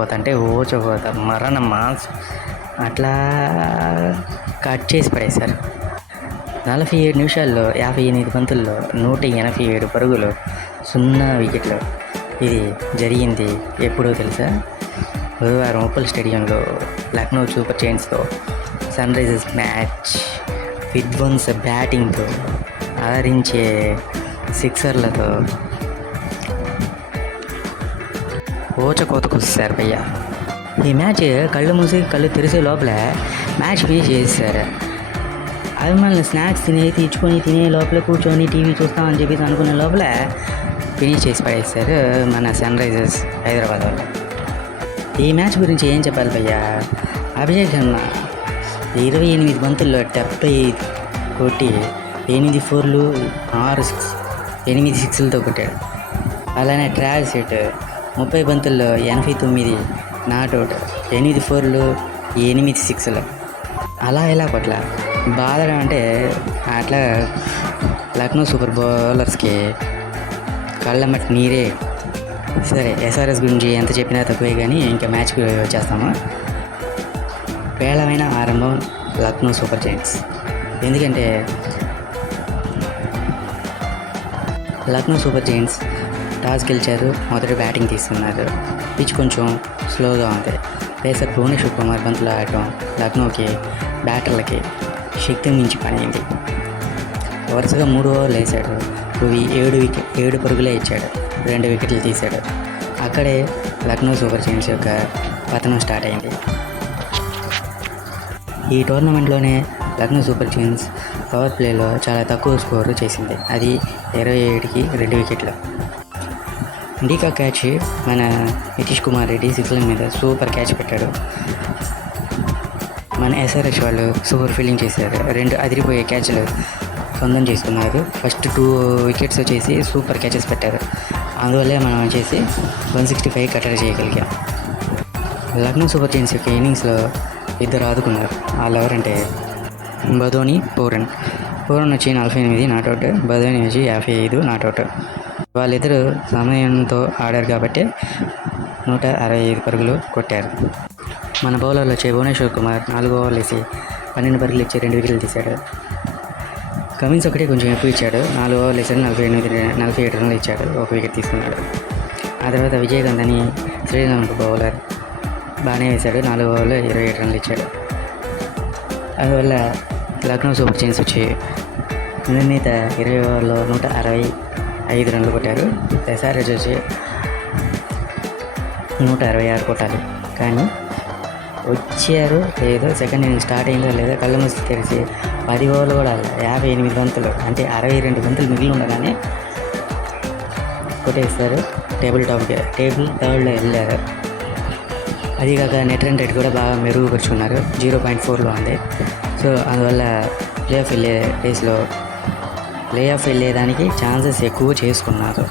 పోతంటే ఓచోపోతా మరణ మాస్ అట్లా కట్ చేసి పడేశారు. 47 నిమిషాల్లో 58 బంతుల్లో 187 పరుగులు, 0 వికెట్లు. ఇది జరిగింది ఎప్పుడో తెలుసా? బుధవారం ఉప్పల్ స్టేడియంలో లక్నో సూపర్ జైంట్స్తో సన్ రైజర్స్ మ్యాచ్. విధ్వంస బ్యాటింగ్తో, ఆదరించే సిక్సర్లతో ఓచకోతకు వస్తారు భయ్య. ఈ మ్యాచ్ కళ్ళు మూసి కళ్ళు తెరిసే లోపల మ్యాచ్ ఫినిష్ చేసేసారు. అభిమానులు స్నాక్స్ తినే లోపల కూర్చొని టీవీ చూస్తామని చెప్పేసి అనుకునే లోపల ఫినిష్ చేసి పడేస్తారు మన సన్ రైజర్స్ హైదరాబాద్ వాళ్ళు. ఈ మ్యాచ్ గురించి ఏం చెప్పాలి భయ్య? అభిషేక్ శర్మ 28 బంతుల్లో 75 కొట్టి 8 4లు 8 సిక్స్లతో కొట్టాడు. అలానే ట్రావెల్ సెట్ 30 బంతుల్లో 89 నాట్అవుట్, 8 4లు 8 సిక్స్లు. అలా ఎలా కొట్ల బాధడం అంటే అట్లా లక్నో సూపర్ బౌలర్స్కి కళ్ళమ్మటి నీరే. సరే, ఎస్ఆర్ఎస్ గురించి ఎంత చెప్పినా తక్కువే, కానీ ఇంకా మ్యాచ్కి వచ్చేస్తాము. పేలమైన ఆరంభం లక్నో సూపర్ జైంట్స్. ఎందుకంటే లక్నో సూపర్ జైంట్స్ టాస్ గెలిచారు, మొదటి బ్యాటింగ్ తీసుకున్నారు. పిచ్ కొంచెం స్లోగా ఉంది. పేసర్ భువనేశ్వర్ కుమార్ బంతులు ఆడటం లక్నోకి బ్యాటర్లకి శక్తి మించి పనింది. వరుసగా 3 ఓవర్లు వేశాడు. 7 పరుగులే ఇచ్చాడు, 2 వికెట్లు తీశాడు. అక్కడే లక్నో సూపర్ జైంట్స్ యొక్క పతనం స్టార్ట్ అయింది. ఈ టోర్నమెంట్లోనే లక్నో సూపర్ జైంట్స్ పవర్ ప్లేలో చాలా తక్కువ స్కోరు చేసింది. అది 27కి 2 వికెట్లు. డీకా క్యాచ్ మన నితీష్ కుమార్ రెడ్డి 6 మీద సూపర్ క్యాచ్ పెట్టాడు. మన ఎస్ఆర్ఎస్ వాళ్ళు సూపర్ ఫీల్డింగ్ చేశారు. 2 అదిరిపోయే క్యాచ్లు సొంతం చేసుకున్నారు. ఫస్ట్ 2 వికెట్స్ వచ్చేసి సూపర్ క్యాచెస్ పెట్టారు. అందువల్లే మనం వచ్చేసి 165 కట్టడి చేయగలిగాం. లక్నో సూపర్ జైంట్స్ యొక్క ఇన్నింగ్స్లో 2 ఆదుకున్నారు. వాళ్ళు ఎవరంటే బదోని, పూరన్ వచ్చి 48 నాట్అవుట్, బదోని వచ్చి 55 నాట్అవుట్. వాళ్ళిద్దరూ సమయంతో ఆడారు కాబట్టి 165 పరుగులు కొట్టారు. మన బౌలర్లో వచ్చే భువనేశ్వర్ కుమార్ 4 ఓవర్లు వేసి 12 పరుగులు ఇచ్చి 2 వికెట్లు తీశాడు. కమిన్స్ ఒకటే కొంచెం ఎక్కువ ఇచ్చాడు. 4 ఓవర్లు వేసాడు, 47 రన్లు ఇచ్చాడు, 1 వికెట్ తీసుకున్నాడు. ఆ తర్వాత విజయకాంత్ అని శ్రీలంక బౌలర్ బాగానే వేశాడు. 4 ఓవర్లు 27 రన్లు ఇచ్చాడు. అందువల్ల లక్నో సూపర్ జైంట్స్ వచ్చి నిర్ణీత 20 ఓవర్లో 165 రన్లు కొట్టారు. ఎస్ఆర్ఎస్ వచ్చి 166 కొట్టాలి. కానీ వచ్చారు ఏదో సెకండ్ ఇన్నింగ్ స్టార్ట్ అయిందో లేదో కళ్ళ మూసి తెరిచి 10 ఓవర్లు కూడా 58 బంతులు అంటే 62 బంతులు మిగిలి ఉండగానే కొట్టేస్తారు. టేబుల్ థర్డ్లో వెళ్ళారు. అదికాక నెట్ రన్ రేట్ కూడా బాగా మెరుగుపరుచుకున్నారు. 0.4లో ఉంది. సో అందువల్ల ప్లే ఆఫ్ వెళ్ళేదానికి ఛాన్సెస్ ఎక్కువ చేసుకున్నారు.